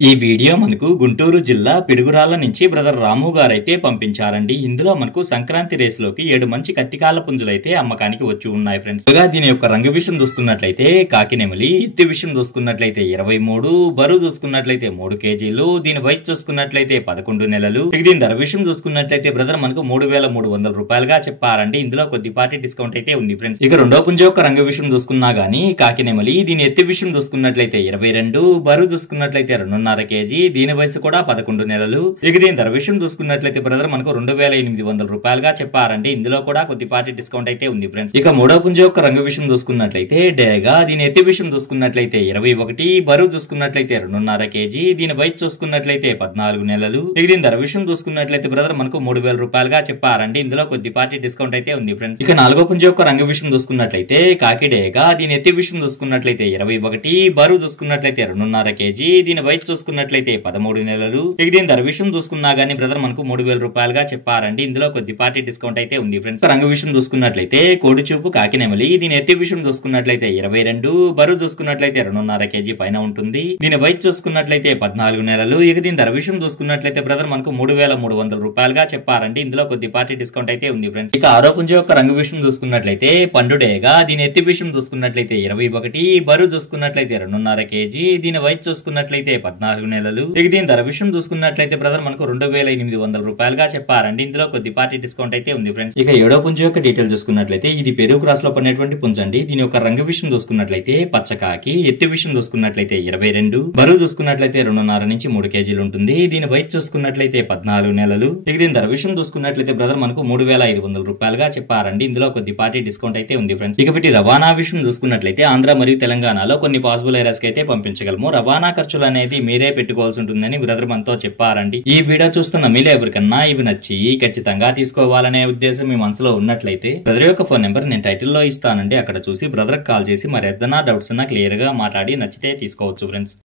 ఈ వీడియో మనకు గుంటూరు జిల్లా పిడుగురాళ్ల నుంచి బ్రదర్ రాము గారైతే పంపించారండి. ఇందులో మనకు సంక్రాంతి రేసులోకి 7 మంచి కత్తికాల పుంజులైతే అమ్మకానికి వచ్చి ఉన్నాయి ఫ్రెండ్స్. దీని యొక్క రంగు విషయం చూసుకున్నట్లయితే కాకినెమలి, ఎత్తు విషయం చూసుకున్నట్లయితే 23, బరువు చూసుకున్నట్లయితే 3 కేజీలు, దీని వయసు చూసుకున్నట్లయితే 11 నెలలు. దీని ధర విషయం చూసుకున్నట్లయితే బ్రదర్ మనకు 3,300 రూపాయలుగా చెప్పారండి. ఇందులో కొద్దిపాటి డిస్కౌంట్ అయితే ఉంది ఫ్రెండ్స్. ఇక రెండో పుంజ యొక్క రంగు విషయం చూసుకున్నా గానీ కాకినెమలి, దీని ఎత్తు విషయం చూసుకున్నట్లయితే 22, బరువు చూసుకున్నట్లయితే 2.5 కేజీ, దీని వయసు కూడా 11 నెలలు. ఇక దీని ధర విషయం చూసుకున్నట్లయితే బ్రదర్ మనకు 2,800 రూపాయలుగా చెప్పారండి. ఇందులో కూడా కొద్దిపాటి డిస్కౌంట్ అయితే ఉంది ఫ్రెండ్స్. ఇక మూడో పుంజ యొక్క రంగు విషయం చూసుకున్నట్లయితే డేగా, దీని ఎత్తు విషయం చూసుకున్నట్లయితే 21, బరువు చూసుకున్నట్లయితే 2.5 కేజీ, దీని వయసు చూసుకున్నట్లయితే 14 నెలలు. ఇక దీని ధర విషయం చూసుకున్నట్లయితే బ్రదర్ మనకు 3,000 రూపాయలుగా చెప్పారండి. ఇందులో కొద్దిపాటి డిస్కౌంట్ అయితే ఉంది ఫ్రెండ్స్. ఇక నాలుగో పుంజ యొక్క రంగు విషయం చూసుకున్నట్లయితే కాకిడేగా, దీని ఎత్తు విషయం చూసుకున్నట్లయితే 21, బరువు చూసుకున్నట్లయితే 2.5 కేజీ, దీని వయసు చూసుకున్నట్లయితే 13 నెలలు. ఇక దీని ధర విషయం చూసుకున్నా గానీ బ్రదర్ మనకు 3,000 రూపాయలుగా చెప్పారండి. ఇందులో కొద్దిపాటి డిస్కౌంట్ అయితే ఉంది ఫ్రెండ్స్. రంగు విషయం చూసుకున్నట్లయితే కోడి చూపు కాకినెమలి, దీని ఎత్తు విషయం చూసుకున్నట్లయితే 22, బరువు చూసుకున్నట్లయితే 2.5 కేజీ పైన ఉంటుంది, దీని వయసు చూసుకున్నట్లయితే 14 నెలలు. ఇక దీని ధర విషయం చూసుకున్నట్లయితే బ్రదర్ మనకు 3,300 రూపాయలుగా చెప్పారండి. ఇందులో కొద్దిపాటి డిస్కౌంట్ అయితే ఉంది ఫ్రెండ్స్. ఇక ఆరో పుంజ యొక్క రంగు విషయం చూసుకున్నట్లయితే పండుడేగా, దీని ఎత్తు విషయం చూసుకున్నట్లయితే 21, బరువు చూసుకున్నట్లయితే 2.5 కేజీ, దీని వయసు చూసుకున్నట్లయితే 14 నెలలు. ఇక దీని ధర విషయం చూసుకున్నట్లయితే బ్రదర్ మనకు 2,800 రూపాయలుగా చెప్పారండి. ఇందులో కొద్దిపాటి డిస్కౌంట్ అయితే ఉంది ఫ్రెండ్స్. ఇక ఏడో పుంజ యొక్క డీటెయిల్ చూసుకున్నట్లయితే ఇది పెరుగు క్రాస్ లో పడినటువంటి పుంజ అండి. దీని యొక్క రంగు విషయం చూసుకున్నట్లయితే పచ్చకాకి, ఎత్తు విషయం చూసుకున్నట్లయితే 22, బరువు చూసుకున్నట్లయితే 2.5 నుంచి 3 కేజీలు ఉంటుంది, దీని వయసు చూసుకున్నట్లయితే 14 నెలలు. ఇక దీని ధర విషయం చూసుకున్నట్లయితే బ్రదర్ మనకు 3,500 రూపాయలుగా చెప్పారండి. ఇందులో కొద్దిపాటి డిస్కౌంట్ అయితే ఉంది ఫ్రెండ్స్. ఇక వీటి రవాణా విషయం చూసుకున్నట్లయితే ఆంధ్ర మరియు తెలంగాణలో కొన్ని పాసిబుల్ ఏరియాస్ కి అయితే పంపించగలము. రవాణా ఖర్చులు అనేది మీరే పెట్టుకోవాల్సి ఉంటుందని బ్రదర్ మనతో చెప్పారండి. ఈ వీడియో చూస్తున్న మీలో ఎవరికన్నా ఇవి నచ్చి ఖచ్చితంగా తీసుకోవాలనే ఉద్దేశం మీ మనసులో ఉన్నట్లయితే బ్రదర్ యొక్క ఫోన్ నెంబర్ నేను టైటిల్ లో ఇస్తానండి. అక్కడ చూసి బ్రదర్ కాల్ చేసి మరి ఏదైనా డౌట్స్ ఉన్నా క్లియర్ గా మాట్లాడి నచ్చితే తీసుకోవచ్చు ఫ్రెండ్స్.